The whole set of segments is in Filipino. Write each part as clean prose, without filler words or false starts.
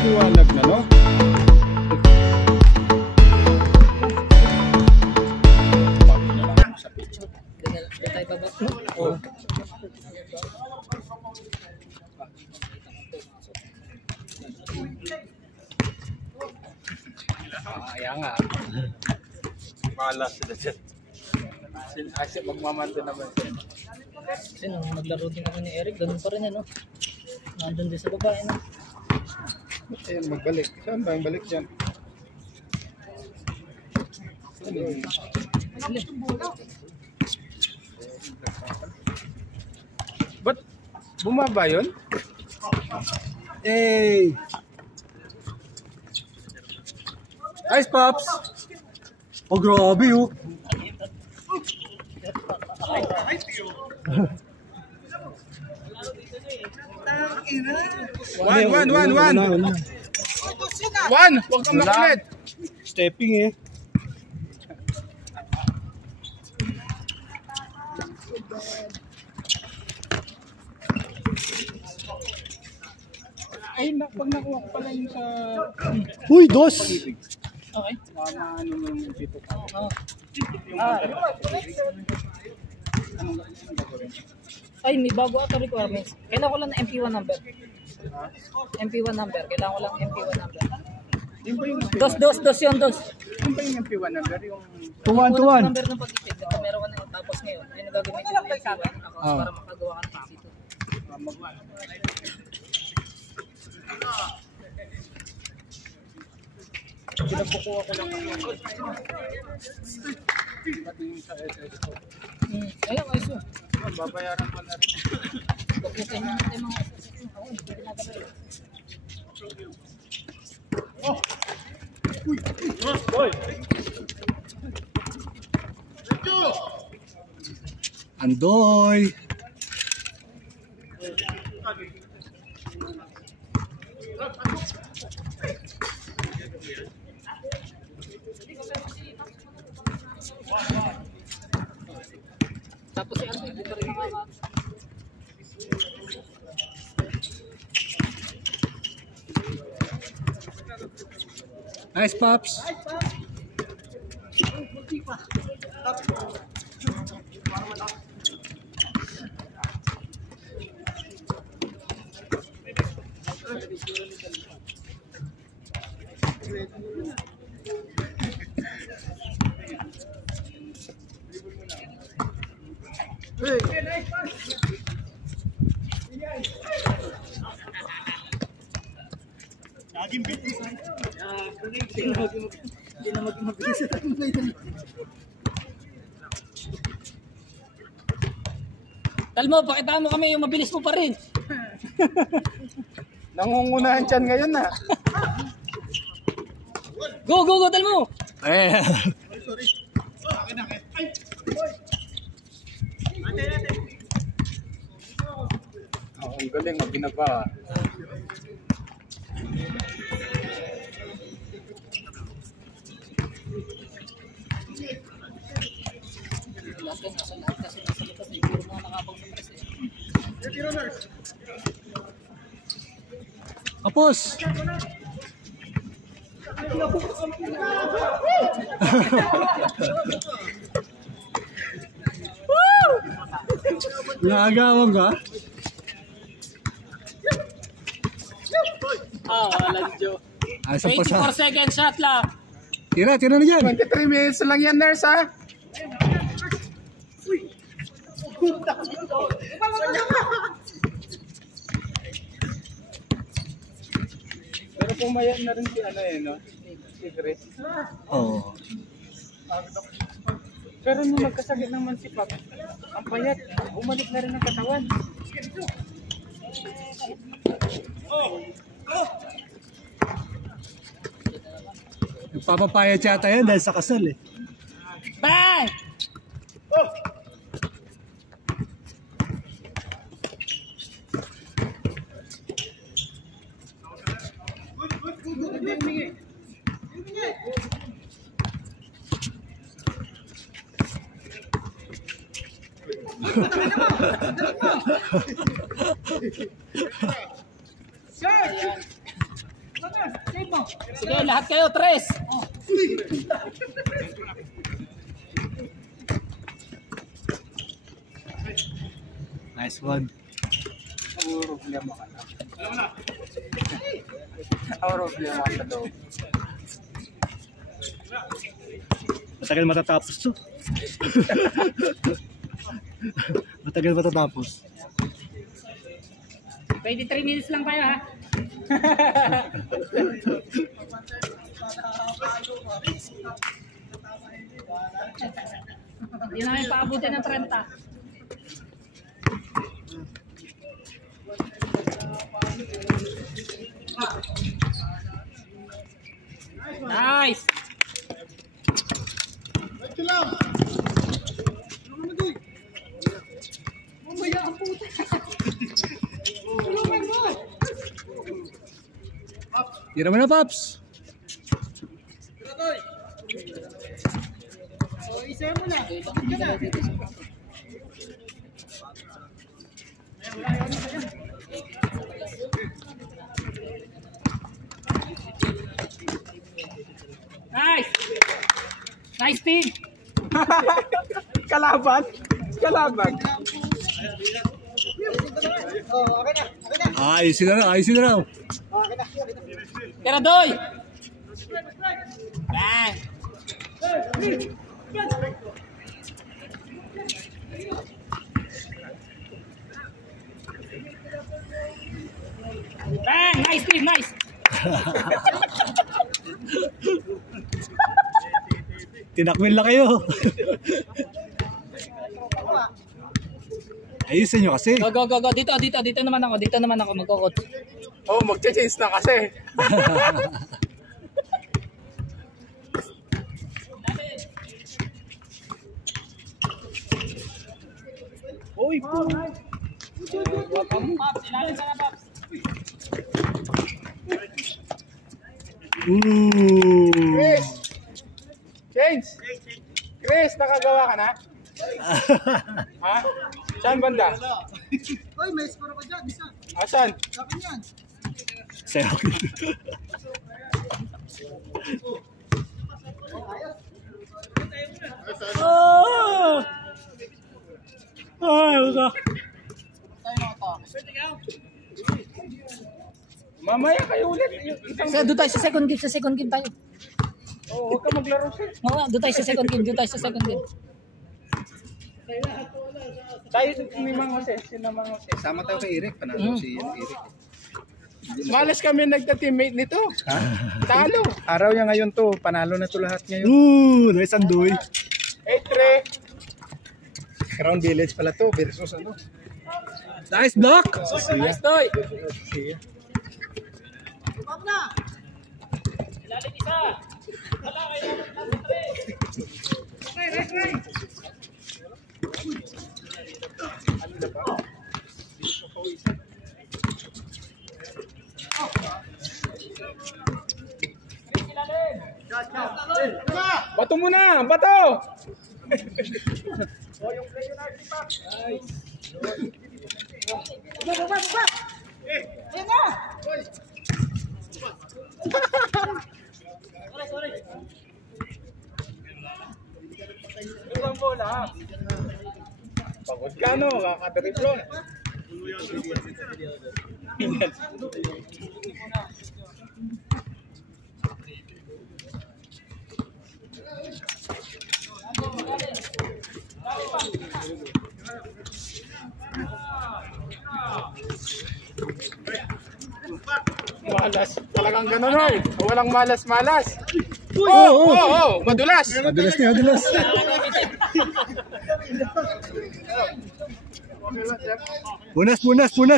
maliwanag na, no? Oh. Kaya nga. Malas sila dyan. Kasi magmamando naman sila. Kasi nung naglaro din ako ni Eric, ganun pa rin yan, no? Nandun din sa babae, no? Ayun, magbalik. Saan ba yung balik dyan? Ba't bumaba yun? Hey! Ice Pops! Oh, grabe oh! One! Huwag kang makulit! Stepping eh. Ay, pag nakuha ko pala yung sa... Uy, dos! Okay. Ano yung dito ka? Ay, may bago ata requirements. Kailangan ko lang ng MP1 number. MP1 number. Kailangan ko lang MP1 number. Yung ba yung Dos yun, dos. yung ba yung MP1 number? Yung... Tuwan, tuwan! Number ng pag-ibig. Meron ka na tapos ngayon. Ay, nagagamitin ko yung MP1 para makagawa ka ng pasito. Pinagkukuha ko lang ako. Pati yung sa SS ko. Ayun, ayos yun. Babayaran ko na rin. Bakutin mo natin mga SS. Ako, hindi pinagagawin. Andoy! Tapos si Andoy, hindi pa rin ito. Ice Pops! Hindi na maging mabilis. Talmo, pakitaan mo kami yung mabilis mo pa rin. Nangungunahan dyan ngayon na. Go, go, go, Talmo! Eh! Ang galing, maginaba. Kapos! Naagawan ka? Walang joke. Asa pa sa... 24 second shot lang. Tira na dyan. 23 minutes lang yan, nurse, ha? Pero pumayat na rin si ano eh, no? Si Chris. Oo. Pero nung magkasakit naman si Pap, ang payat, umalik na rin ang katawan. Nagpapapayat yata yan dahil sa kasal eh. Bang! lahat kayo, tres. Nice one. Puro problema ka na. Puro problema ka daw. Matagal matatapos to. Matagal matatapos. 23 minutes lang tayo ha. Hindi namin paabutin ng 30. Nice! Tira mo na, Paps. Nice! Nice team! Kalaban? Kalaban. Ayusin na raw, ayusin na raw. Tira doy! Bang! Bang! Nice team, nice! Tinakwil na kayo. Ayusin nyo kasi. Go, go, go, go. Dito naman ako. Dito naman ako magkukot. Oh, magche-change na kasi. Uy, po. Pops, ilalim sana, Pops. Chris! Change! Chris, nakagawa ka na? Ha? Saan banda? Hoy, may score ako dyan, isa. Asan? Sabi niyan. Sa'yo. Mamaya kayo ulit. Isang... Doon tayo sa second game tayo. Oh, huwag ka maglaro siya. Oo, doon tayo sa second game. Tayo ni Mang Jose, sino Mang Jose? Sama tayo kay Eric, panalo si Eric. Malas kami nagka-teammate nito. Ha? Talo. Araw niya ngayon to, panalo na to lahat ngayon. Nice andoy. 8-3. Crown Village pala to versus ano? Nice block. Nice toy. Siya. Bumab na. Ilalim isa. Wala kayo. Bato mo na, bato! Ayan na. Ibang bola. Pagod ka no, kakadriblo. Malas. Talagang ganun oy. Walang malas-malas. Madulas. Madulas niya, madulas.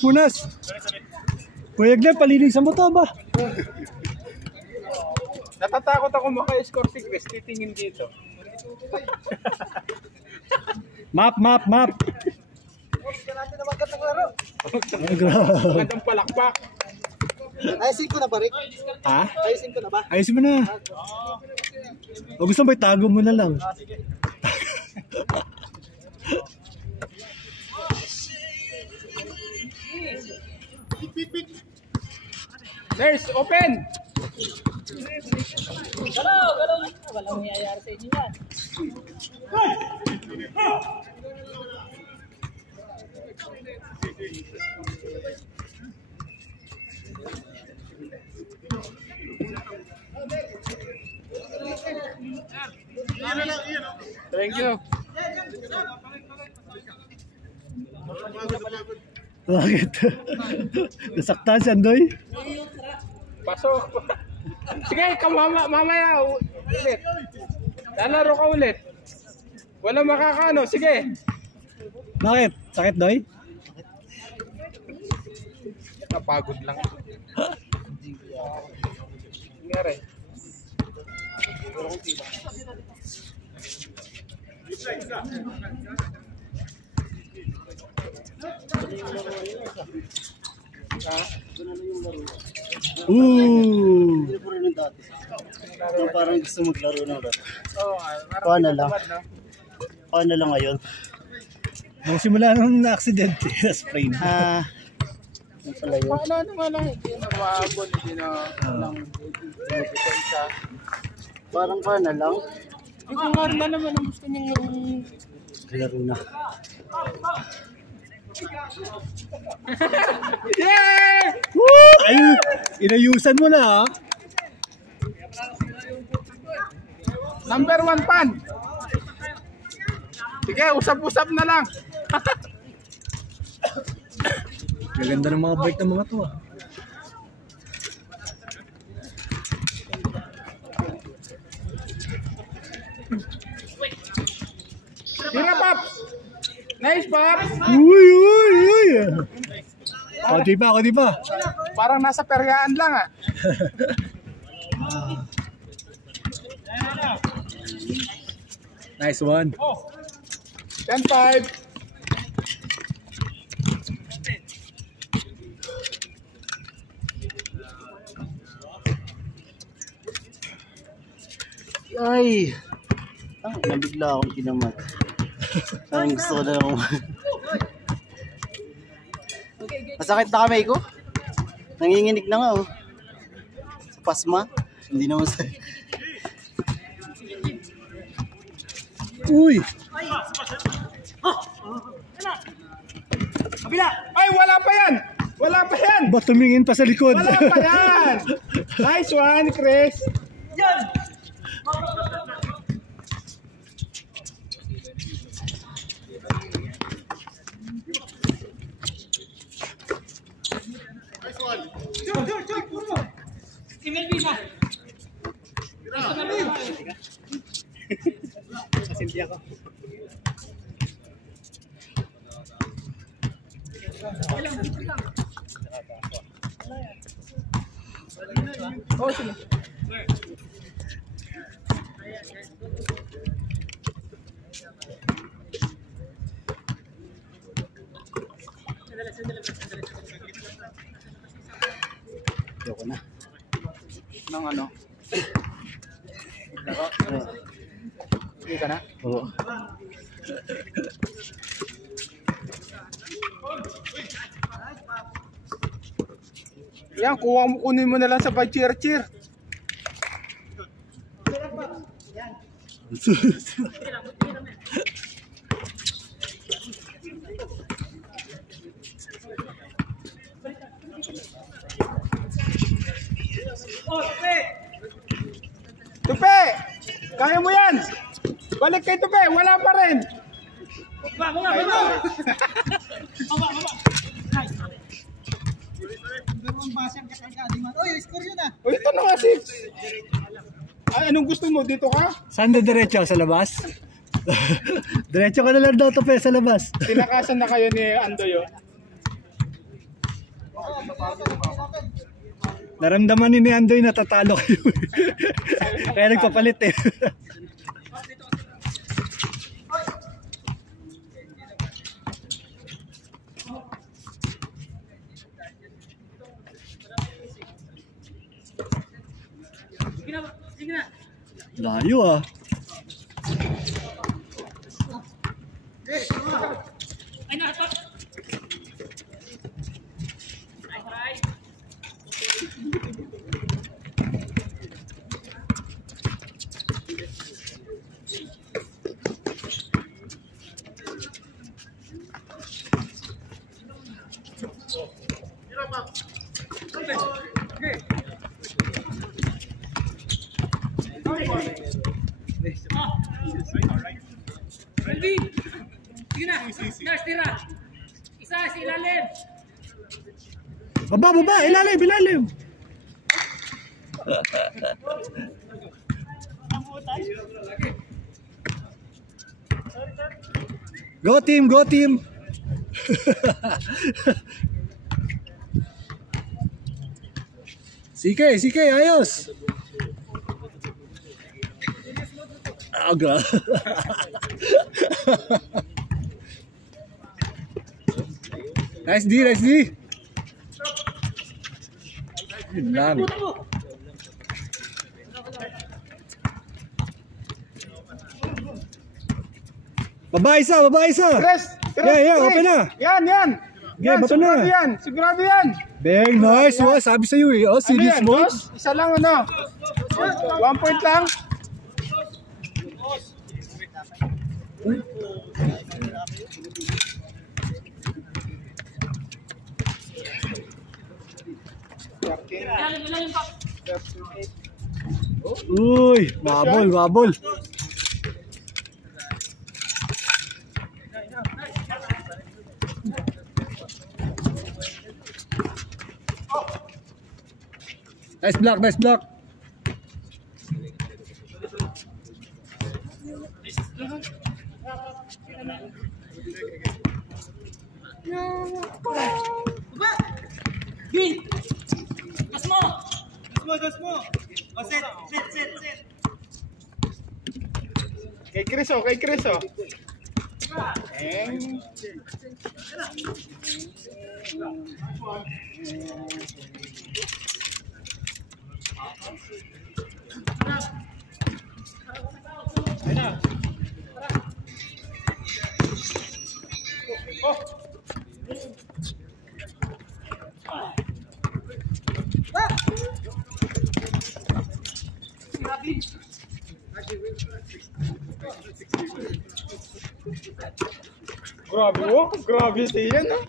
Punas. Kuya Glenn, palinisan mo to ba? Natatakot ako maka-score si Chris. Titingin dito. Map. Huwag natin na magkat ng laro. Ay, grabe. Magandang palakpak. Ayusin ko na ba, Rick? Ha? Ayusin ko na ba? Ayusin mo na. O gusto mo, itago mo na lang. Nurse, open! inyo yan. Thank you. Bakit? Nasaktan si Andoy? Pasok. Sige, mamaya ulit. Lalaro ka ulit. Wala makakaano. Sige. Bakit? Sakit, Doy? Napagod lang. Nangyari. Ooh! Parang gusto maglaro na ba? Oo, Kuha na lang. Kuha na lang ngayon. Nung simula nung na-accident, na-sprain. Ano pala yun? Paano naman lang, hindi na maabot, hindi na lang sa. Parang kuha na lang. Hindi ko nga rin naman ang gusto niyang Laro na. yeah! Woo! Ay, inayusan mo na, ha? Number 1 pan. Sige, usap-usap na lang. Gaganda ng mga bike ng mga to, ha? Tira, Pops. Nice, Pops. Uy, uy, uy! Kunti pa, kunti pa. Parang nasa peryaan lang, ah. Nice one. 10-5. Ay! Nabigla akong kinamad. Parang gusto ko na lang. Masakit na kamay ko. Nanginginig na nga oh. Sa pasma. Hindi naman sa... Uy! Ay, wala pa yan. Wala pa yan. Ba tumingin pa sa likod? Wala pa yan. Nice one, Chris. Oh, sige. Ayoko na. Nang ano? Hindi ka na? Oo. Yan, kunin mo na lang sa cheer-cheer. Tupe! Kaya mo yan! Balik kay Tupe! Wala pa rin! O ito na nga, 6. Ay, anong gusto mo? Dito ka? Saan na diretso? Sa labas? Diretso ka na lang daw to, sa labas. Tinakasan na kayo ni Andoyo. Naramdaman ni Andoy na tatalo kayo. Kaya nagpapalit eh. Layo ah. Baba, ilalim. Go team. CK, ayos. Aga. Nice D. Yun lang. Baba isa. Chris! Yeah, open na. Yan! Yeah, baba na. Sigurado yan! Bang, nice. Oh, sabi sa'yo eh. Oh, Ano serious yan, mo. boss? Isa lang ano? 1 point lang? Uy, babol. Nice block. Das mo. Oh, set. Kay Chris oh. Grabe si yan no?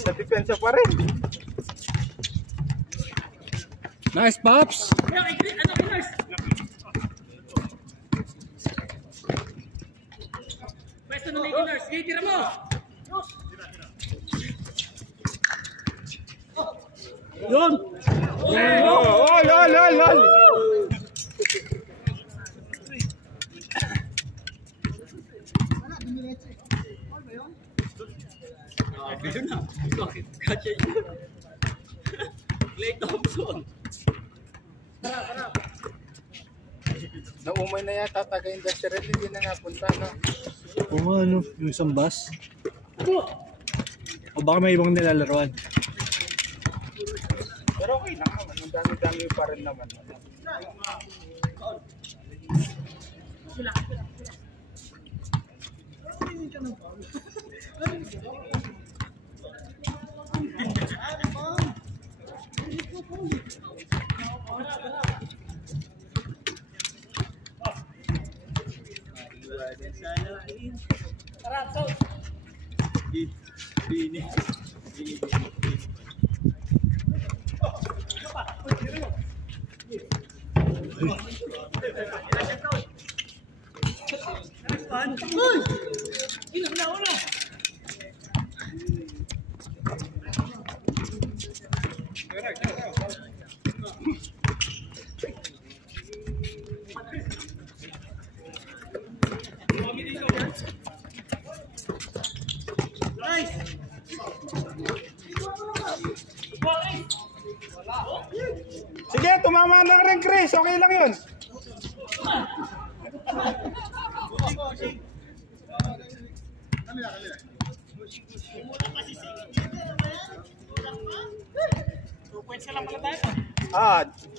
Sa depensa pa rin. Nice, Pops. Pwesto na may Gunners. Sige, tira mo. Yun. Oh, lol. Clay Thompson. Naumay na yata taga-industrial, hindi na napunta no? Oo, ano, yung isang bus. O baka may ibang nilalaroan. Pero okay lang naman, ang dami-dami pa rin naman. Sige, tumama lang rin Chris, okay lang yun.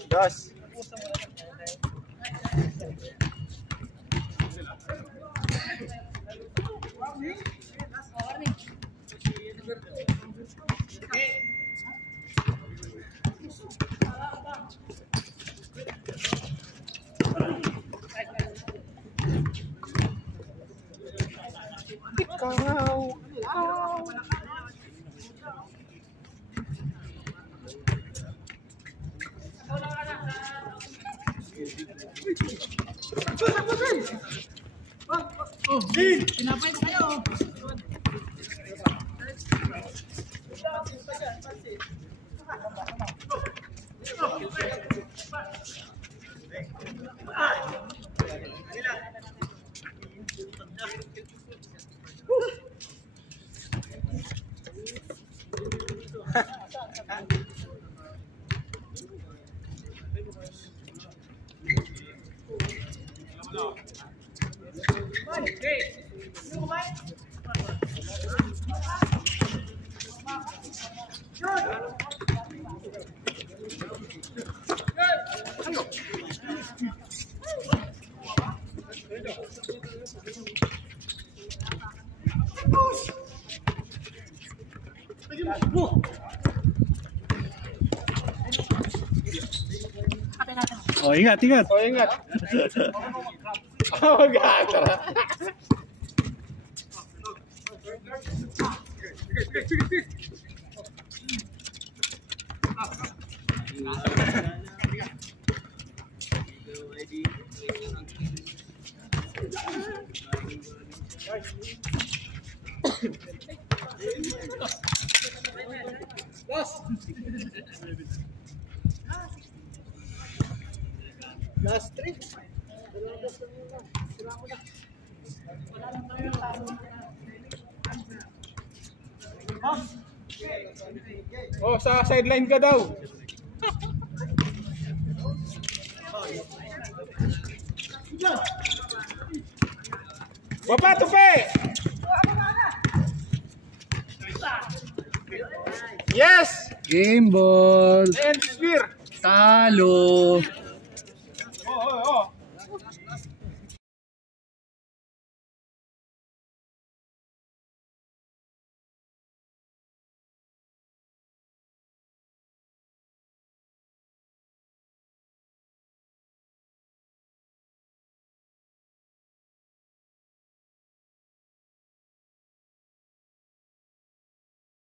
Das. Pinapay pa kayo. Oh, ingat, ingat. O, ingat. Oh, gata. Last 3. Oh, sa sideline ka daw. Baba, tupi! Yes! Game ball. And spear. Talo.